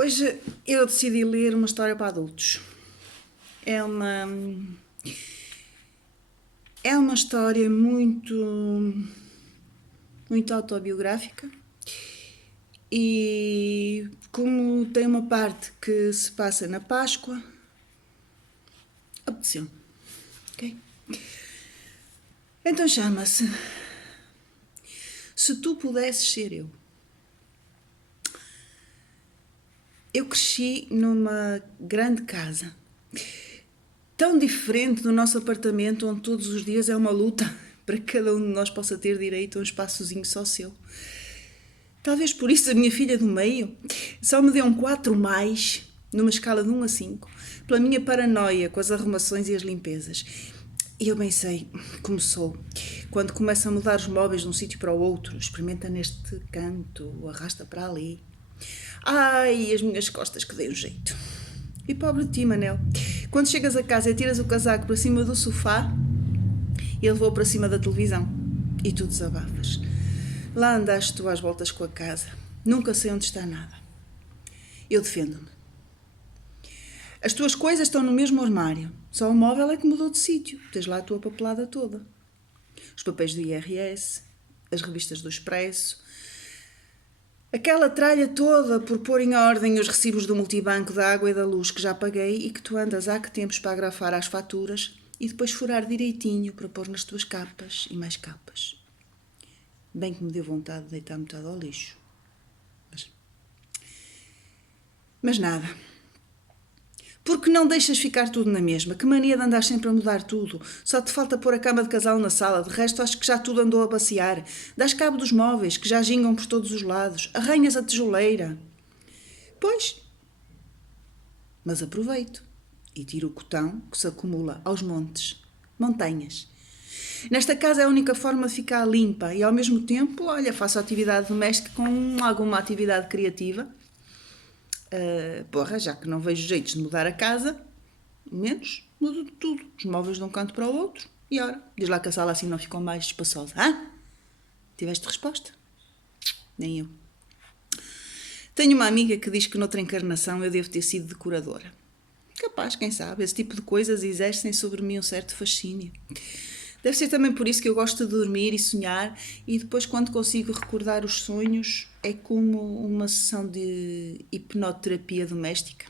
Hoje eu decidi ler uma história para adultos. É uma, é uma história muito autobiográfica e como tem uma parte que se passa na Páscoa, apeteceu. Ok? Então chama-se Se Tu Pudesses Ser Eu. Eu cresci numa grande casa, tão diferente do nosso apartamento, onde todos os dias é uma luta para que cada um de nós possa ter direito a um espaçozinho só seu. Talvez por isso a minha filha do meio só me deu um 4 mais, numa escala de 1 a 5, pela minha paranoia com as arrumações e as limpezas. E eu bem sei como sou. Quando começa a mudar os móveis de um sítio para o outro, experimenta neste canto, arrasta para ali. Ai, as minhas costas que dei um jeito. E pobre de ti, Manel. Quando chegas a casa e tiras o casaco para cima do sofá, ele voa para cima da televisão. E tu desabafas. Lá andaste tu às voltas com a casa. Nunca sei onde está nada. Eu defendo-me. As tuas coisas estão no mesmo armário. Só o móvel é que mudou de sítio. Tens lá a tua papelada toda. Os papéis do IRS, as revistas do Expresso, aquela tralha toda por pôr em ordem os recibos do multibanco da água e da luz que já paguei e que tu andas há que tempos para agrafar às faturas e depois furar direitinho para pôr nas tuas capas e mais capas. Bem que me deu vontade de deitar metade ao lixo. Mas nada. Porque não deixas ficar tudo na mesma? Que mania de andar sempre a mudar tudo? Só te falta pôr a cama de casal na sala. De resto, acho que já tudo andou a passear. Dás cabo dos móveis, que já gingam por todos os lados. Arranhas a tijoleira. Pois. Mas aproveito. E tiro o cotão que se acumula aos montes. Montanhas. Nesta casa é a única forma de ficar limpa e, ao mesmo tempo, olha, faço atividade doméstica com alguma atividade criativa. Já que não vejo jeitos de mudar a casa, menos mudo de tudo. Os móveis de um canto para o outro. E ora, diz lá que a sala assim não ficou mais espaçosa. Tiveste resposta? Nem eu. Tenho uma amiga que diz que noutra encarnação eu devo ter sido decoradora. Capaz, quem sabe, esse tipo de coisas exercem sobre mim um certo fascínio. Deve ser também por isso que eu gosto de dormir e sonhar e depois quando consigo recordar os sonhos é como uma sessão de hipnoterapia doméstica.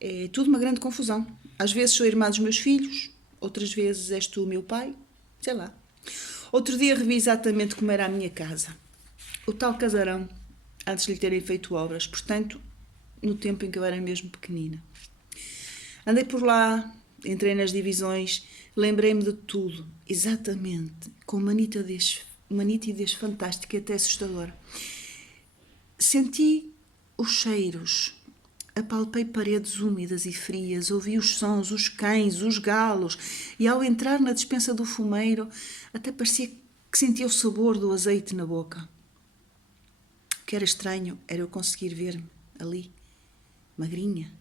É tudo uma grande confusão. Às vezes sou irmã dos meus filhos, outras vezes és tu o meu pai, sei lá. Outro dia revi exatamente como era a minha casa. O tal casarão, antes de lhe terem feito obras, portanto, no tempo em que eu era mesmo pequenina. Andei por lá, entrei nas divisões, lembrei-me de tudo, exatamente, com uma nitidez fantástica e até assustadora. Senti os cheiros, apalpei paredes úmidas e frias, ouvi os sons, os cães, os galos, e ao entrar na despensa do fumeiro, até parecia que sentia o sabor do azeite na boca. O que era estranho era eu conseguir ver-me ali, magrinha,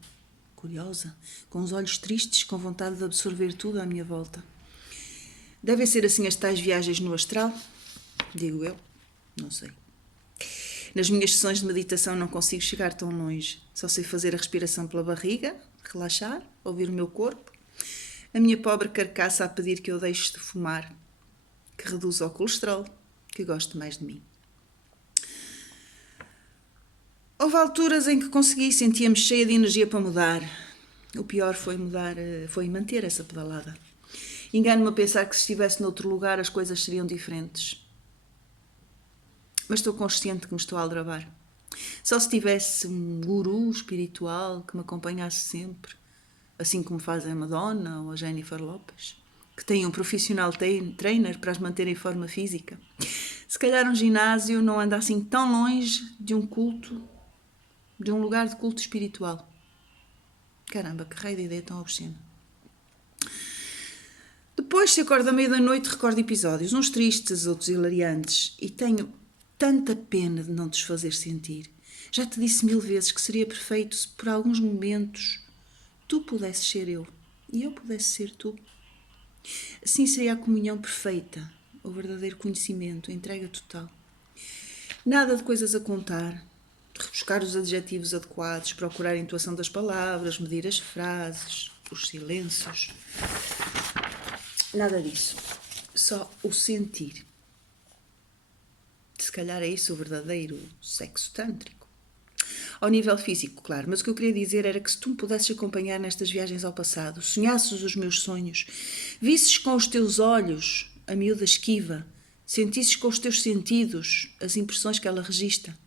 curiosa, com os olhos tristes, com vontade de absorver tudo à minha volta. Devem ser assim as tais viagens no astral? Digo eu. Não sei. Nas minhas sessões de meditação não consigo chegar tão longe. Só sei fazer a respiração pela barriga, relaxar, ouvir o meu corpo. A minha pobre carcaça a pedir que eu deixe de fumar, que reduza o colesterol, que goste mais de mim. Houve alturas em que consegui, sentia-me cheia de energia para mudar. O pior foi manter essa pedalada. Engano-me a pensar que se estivesse noutro lugar as coisas seriam diferentes. Mas estou consciente que me estou a aldrabar. Só se tivesse um guru espiritual que me acompanhasse sempre, assim como fazem a Madonna ou a Jennifer Lopez, que tem um profissional trainer para as manter em forma física. Se calhar um ginásio não anda assim tão longe de um culto, de um lugar de culto espiritual. Caramba, que raio de ideia tão obscena. Depois, se acordo à meia da noite, recordo episódios, uns tristes, outros hilariantes, e tenho tanta pena de não te fazer sentir. Já te disse 1000 vezes que seria perfeito se por alguns momentos tu pudesses ser eu e eu pudesse ser tu. Assim seria a comunhão perfeita, o verdadeiro conhecimento, a entrega total. Nada de coisas a contar, de buscar os adjetivos adequados, procurar a entoação das palavras, medir as frases, os silêncios. Nada disso. Só o sentir. Se calhar é isso o verdadeiro sexo tântrico. Ao nível físico, claro, mas o que eu queria dizer era que se tu me pudesses acompanhar nestas viagens ao passado, sonhasses os meus sonhos, visses com os teus olhos a miúda esquiva, sentisses com os teus sentidos as impressões que ela registra.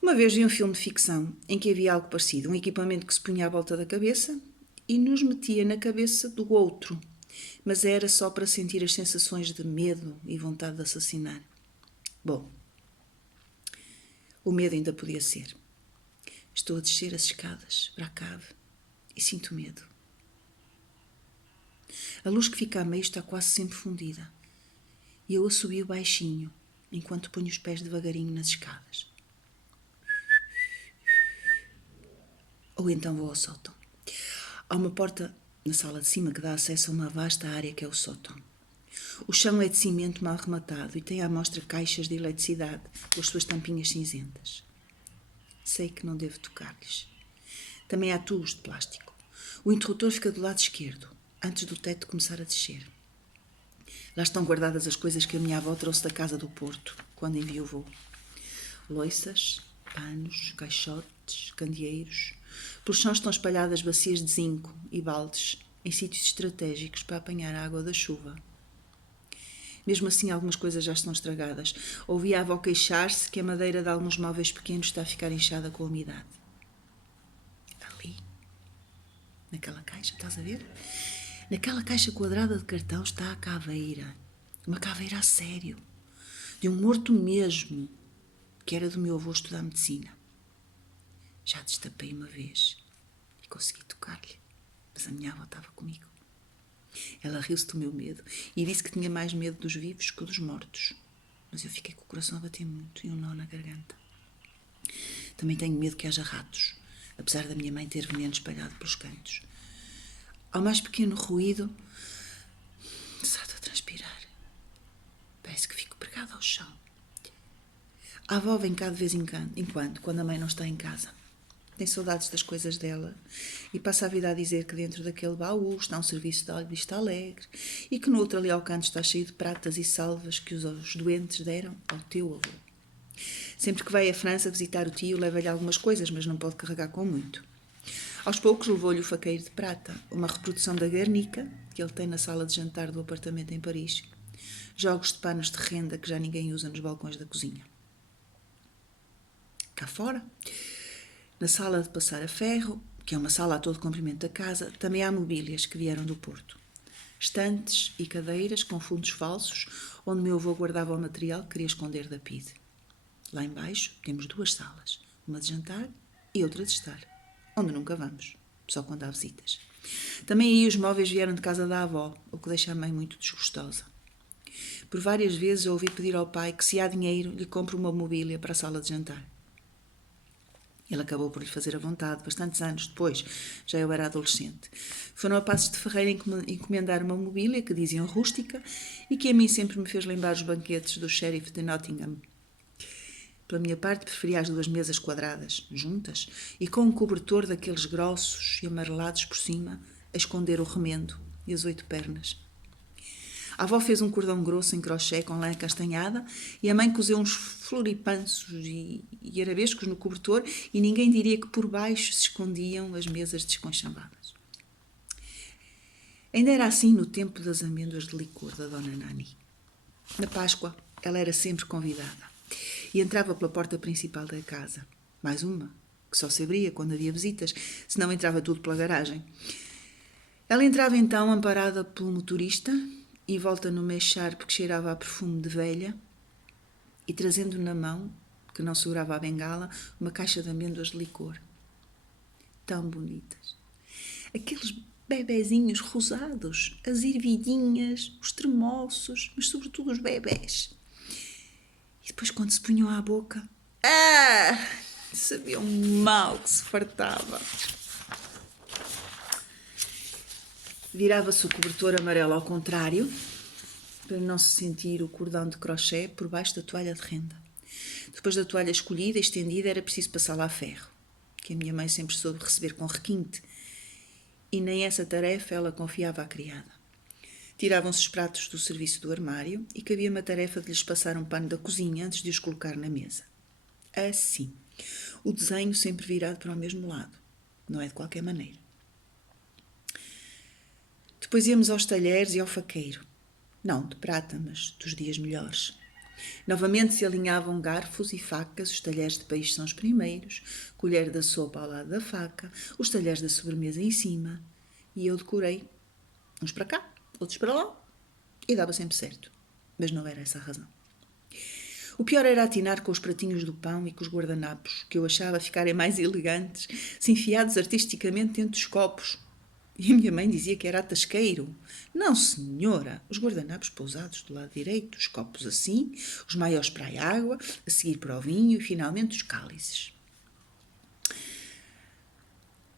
Uma vez vi um filme de ficção em que havia algo parecido, um equipamento que se punha à volta da cabeça e nos metia na cabeça do outro, mas era só para sentir as sensações de medo e vontade de assassinar. Bom, o medo ainda podia ser. Estou a descer as escadas para a cave e sinto medo. A luz que fica a meio está quase sempre fundida e eu assobio baixinho enquanto ponho os pés devagarinho nas escadas. Ou então vou ao sótão. Há uma porta na sala de cima que dá acesso a uma vasta área que é o sótão. O chão é de cimento mal rematado e tem à mostra caixas de eletricidade com as suas tampinhas cinzentas. Sei que não devo tocar-lhes. Também há tubos de plástico. O interruptor fica do lado esquerdo, antes do teto começar a descer. Lá estão guardadas as coisas que a minha avó trouxe da casa do Porto, quando enviou. Loiças, panos, caixotes, candeeiros. Pelos chão estão espalhadas bacias de zinco e baldes em sítios estratégicos para apanhar a água da chuva. Mesmo assim, algumas coisas já estão estragadas. Ouvi a avó queixar-se que a madeira de alguns móveis pequenos está a ficar inchada com a umidade. Ali, naquela caixa, estás a ver? Naquela caixa quadrada de cartão está a caveira. Uma caveira a sério. De um morto mesmo, que era do meu avô estudar medicina. Já destapei uma vez e consegui tocar-lhe, mas a minha avó estava comigo. Ela riu-se do meu medo e disse que tinha mais medo dos vivos que dos mortos. Mas eu fiquei com o coração a bater muito e um nó na garganta. Também tenho medo que haja ratos, apesar da minha mãe ter veneno espalhado pelos cantos. Ao mais pequeno ruído, desato a transpirar. Parece que fico pregada ao chão. A avó vem cá de vez em quando a mãe não está em casa. Tem saudades das coisas dela e passa a vida a dizer que dentro daquele baú está um serviço de Vista Alegre e que no outro ali ao canto está cheio de pratas e salvas que os doentes deram ao teu avô. Sempre que vai à França visitar o tio, leva-lhe algumas coisas, mas não pode carregar com muito. Aos poucos levou-lhe o faqueiro de prata, uma reprodução da Guernica, que ele tem na sala de jantar do apartamento em Paris. Jogos de panos de renda que já ninguém usa nos balcões da cozinha. Cá fora, na sala de passar a ferro, que é uma sala a todo comprimento da casa, também há mobílias que vieram do Porto. Estantes e cadeiras com fundos falsos, onde meu avô guardava o material que queria esconder da PIDE. Lá embaixo temos 2 salas, uma de jantar e outra de estar, onde nunca vamos, só quando há visitas. Também aí os móveis vieram de casa da avó, o que deixa a mãe muito desgostosa. Por várias vezes eu ouvi pedir ao pai que, se há dinheiro, lhe compre uma mobília para a sala de jantar. Ele acabou por lhe fazer a vontade, bastantes anos depois, já eu era adolescente. Foram a Passos de Ferreira encomendar uma mobília que diziam rústica e que a mim sempre me fez lembrar os banquetes do sheriff de Nottingham. Pela minha parte, preferia as 2 mesas quadradas, juntas, e com um cobertor daqueles grossos e amarelados por cima, a esconder o remendo e as 8 pernas. A avó fez um cordão grosso em crochê com lã castanhada e a mãe cozeu uns floripanços e arabescos no cobertor e ninguém diria que por baixo se escondiam as mesas desconchambadas. Ainda era assim no tempo das amêndoas de licor da Dona Nani. Na Páscoa, ela era sempre convidada e entrava pela porta principal da casa. Mais uma, que só se abria quando havia visitas, senão entrava tudo pela garagem. Ela entrava então amparada pelo motorista e volta no mexar porque cheirava a perfume de velha e trazendo na mão, que não segurava a bengala, uma caixa de amêndoas de licor. Tão bonitas. Aqueles bebezinhos rosados, as ervilhinhas, os tremoços, mas sobretudo os bebés. E depois quando se punham à boca, sabia um mal que se fartava. Virava-se o cobertor amarelo ao contrário, para não se sentir o cordão de crochê por baixo da toalha de renda. Depois da toalha escolhida e estendida, era preciso passá-la a ferro, que a minha mãe sempre soube receber com requinte, e nem essa tarefa ela confiava à criada. Tiravam-se os pratos do serviço do armário e cabia-me a tarefa de lhes passar um pano da cozinha antes de os colocar na mesa. Assim, o desenho sempre virado para o mesmo lado, não é de qualquer maneira. Depois íamos aos talheres e ao faqueiro. Não de prata, mas dos dias melhores. Novamente se alinhavam garfos e facas, os talheres de peixe são os primeiros, colher da sopa ao lado da faca, os talheres da sobremesa em cima. E eu decorei, uns para cá, outros para lá, e dava sempre certo. Mas não era essa a razão. O pior era atinar com os pratinhos do pão e com os guardanapos, que eu achava ficarem mais elegantes, se enfiados artisticamente dentro dos copos. E a minha mãe dizia que era atasqueiro. Não, senhora, os guardanapos pousados do lado direito, os copos assim, os maiores para a água, a seguir para o vinho e finalmente os cálices.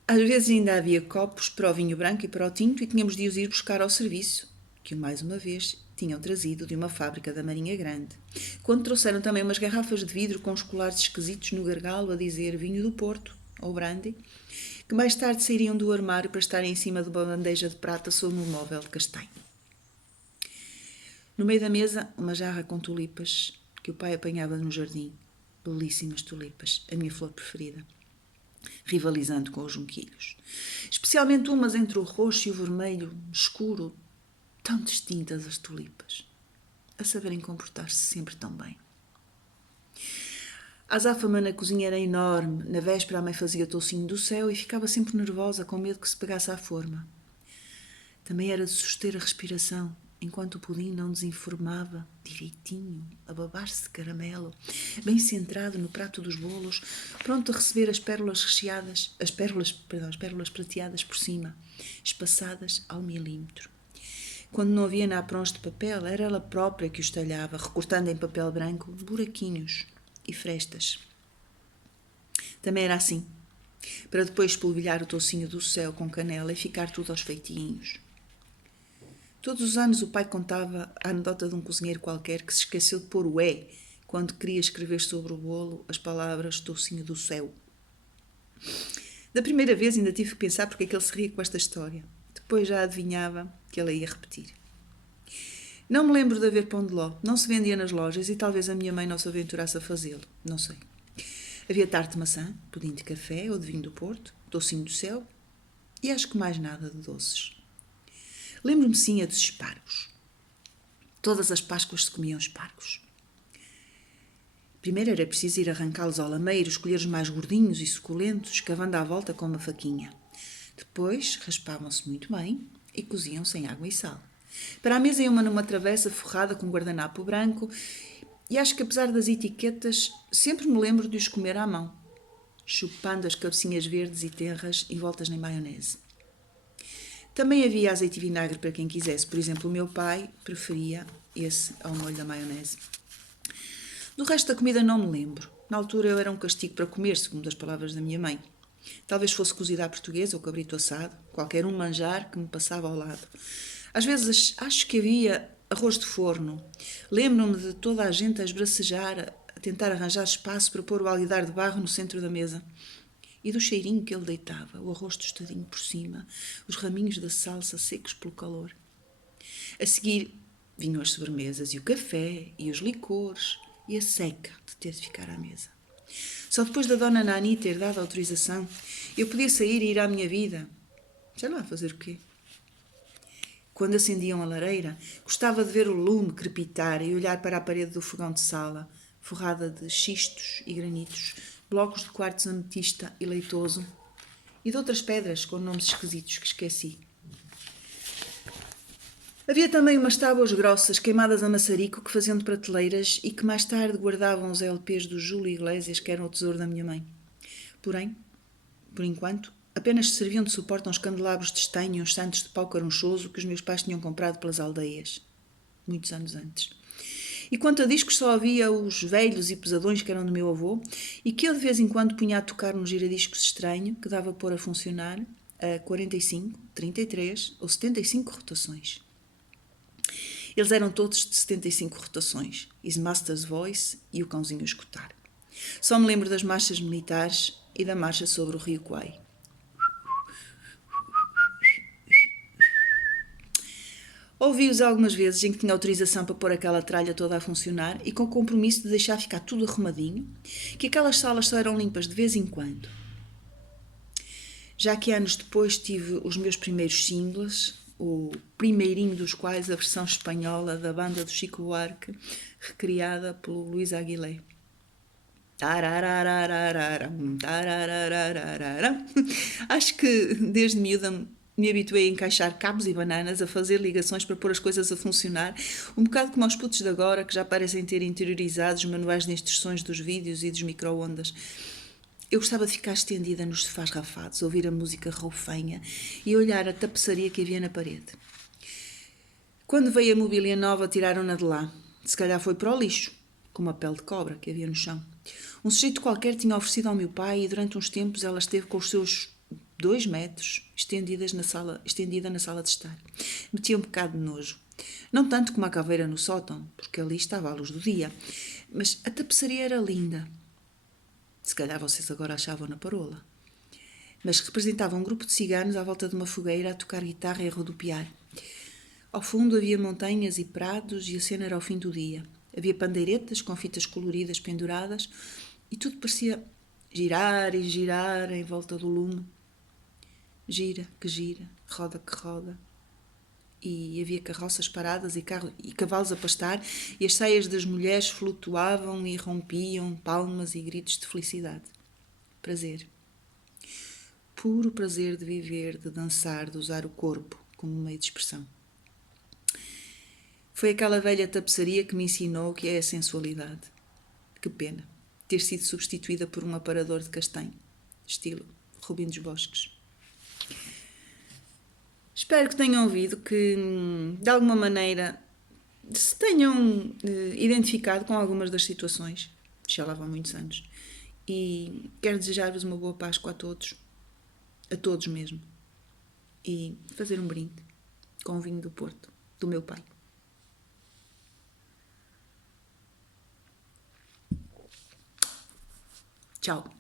Às vezes ainda havia copos para o vinho branco e para o tinto e tínhamos de os ir buscar ao serviço, que mais uma vez tinham trazido de uma fábrica da Marinha Grande, quando trouxeram também umas garrafas de vidro com os colares esquisitos no gargalo a dizer vinho do Porto, ou brandy, que mais tarde sairiam do armário para estarem em cima de uma bandeja de prata sobre um móvel de castanho. No meio da mesa, uma jarra com tulipas que o pai apanhava no jardim. Belíssimas tulipas, a minha flor preferida, rivalizando com os junquilhos. Especialmente umas entre o roxo e o vermelho escuro, tão distintas as tulipas, a saberem comportar-se sempre tão bem. A azáfama na cozinha era enorme. Na véspera a mãe fazia toucinho do céu e ficava sempre nervosa, com medo que se pegasse à forma. Também era de suster a respiração, enquanto o pudim não desenformava, direitinho, a babar-se de caramelo, bem centrado no prato dos bolos, pronto a receber as pérolas recheadas, as pérolas prateadas por cima, espaçadas ao milímetro. Quando não havia naprons de papel, era ela própria que os talhava, recortando em papel branco buraquinhos e frestas. Também era assim, para depois polvilhar o toucinho do céu com canela e ficar tudo aos feitinhos. Todos os anos o pai contava a anedota de um cozinheiro qualquer que se esqueceu de pôr o "é" quando queria escrever sobre o bolo as palavras toucinho do céu. Da primeira vez ainda tive que pensar porque é que ele se ria com esta história. Depois já adivinhava que ela ia repetir. Não me lembro de haver pão de ló. Não se vendia nas lojas e talvez a minha mãe não se aventurasse a fazê-lo. Não sei. Havia tarte de maçã, pudim de café ou de vinho do Porto, docinho do céu e acho que mais nada de doces. Lembro-me sim a dos espargos. Todas as Páscoas se comiam espargos. Primeiro era preciso ir arrancá-los ao lameiro, escolher os mais gordinhos e suculentos, escavando à volta com uma faquinha. Depois raspavam-se muito bem e coziam-se em água e sal. Para a mesa ia uma numa travessa forrada com guardanapo branco e acho que apesar das etiquetas sempre me lembro de os comer à mão, chupando as cabecinhas verdes e tenras envoltas em maionese. Também havia azeite e vinagre para quem quisesse. Por exemplo, o meu pai preferia esse ao molho da maionese. Do resto da comida não me lembro. Na altura eu era um castigo para comer, segundo as palavras da minha mãe. Talvez fosse cozida à portuguesa ou cabrito assado, qualquer um manjar que me passava ao lado. Às vezes acho que havia arroz de forno. Lembro-me de toda a gente a esbracejar, a tentar arranjar espaço para pôr o alguidar de barro no centro da mesa. E do cheirinho que ele deitava, o arroz tostadinho por cima, os raminhos da salsa secos pelo calor. A seguir vinham as sobremesas e o café e os licores e a seca de ter de ficar à mesa. Só depois da dona Nani ter dado a autorização, eu podia sair e ir à minha vida. Sei lá, fazer o quê? Quando acendiam a lareira, gostava de ver o lume crepitar e olhar para a parede do fogão de sala, forrada de xistos e granitos, blocos de quartzo ametista e leitoso, e de outras pedras com nomes esquisitos que esqueci. Havia também umas tábuas grossas queimadas a maçarico que faziam de prateleiras e que mais tarde guardavam os LPs do Júlio Iglesias, que eram o tesouro da minha mãe. Porém, por enquanto, apenas serviam de suporte a uns candelabros de estanho e uns santos de pau carunchoso que os meus pais tinham comprado pelas aldeias, muitos anos antes. E quanto a discos, só havia os velhos e pesadões que eram do meu avô e que eu de vez em quando punha a tocar num giradiscos estranho que dava a pôr a funcionar a 45, 33 ou 75 rotações. Eles eram todos de 75 rotações, His Master's Voice e o cãozinho a escutar. Só me lembro das marchas militares e da marcha sobre o rio Kwai. Ouvi-os algumas vezes em que tinha autorização para pôr aquela tralha toda a funcionar e com o compromisso de deixar ficar tudo arrumadinho, que aquelas salas só eram limpas de vez em quando. Já que anos depois tive os meus primeiros singles, o primeirinho dos quais a versão espanhola da banda do Chico Buarque, recriada pelo Luís Aguilé. Acho que desde miúda me habituei a encaixar cabos e bananas, a fazer ligações para pôr as coisas a funcionar, um bocado como aos putos de agora, que já parecem ter interiorizados os manuais de instruções dos vídeos e dos micro-ondas. Eu gostava de ficar estendida nos sofás rafados, ouvir a música roufanha e olhar a tapeçaria que havia na parede. Quando veio a mobília nova, tiraram-na de lá. Se calhar foi para o lixo, com uma pele de cobra que havia no chão. Um sujeito qualquer tinha oferecido ao meu pai e durante uns tempos ela esteve com os seus 2 metros estendida na sala de estar. Metia um bocado de nojo. Não tanto como a caveira no sótão, porque ali estava a luz do dia, mas a tapeçaria era linda. Se calhar vocês agora achavam na parola. Mas representava um grupo de ciganos à volta de uma fogueira a tocar guitarra e a rodopiar. Ao fundo havia montanhas e prados e a cena era ao fim do dia. Havia pandeiretas com fitas coloridas penduradas e tudo parecia girar e girar em volta do lume. Gira, que gira, roda que roda. E havia carroças paradas e cavalos a pastar e as saias das mulheres flutuavam e rompiam palmas e gritos de felicidade. Prazer. Puro prazer de viver, de dançar, de usar o corpo como meio de expressão. Foi aquela velha tapeçaria que me ensinou o que é a sensualidade. Que pena ter sido substituída por um aparador de castanho, estilo Rubim dos Bosques. Espero que tenham ouvido, que de alguma maneira se tenham identificado com algumas das situações. Já lá vão muitos anos. E quero desejar-vos uma boa Páscoa a todos mesmo. E fazer um brinde com o vinho do Porto, do meu pai. Tchau.